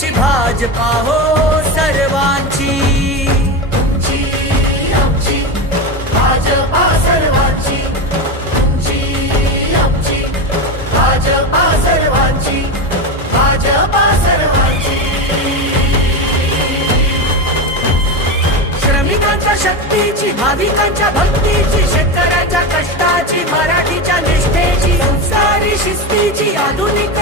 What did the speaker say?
तुमची आमची भाजपा हो सर्वांची। श्रमिकांच्या शक्तीची भाविकांच्या भक्तीची शेतकऱ्याच्या कष्टाची मराठीच्या निष्ठेची संस्कारी शिस्तीची आधुनिक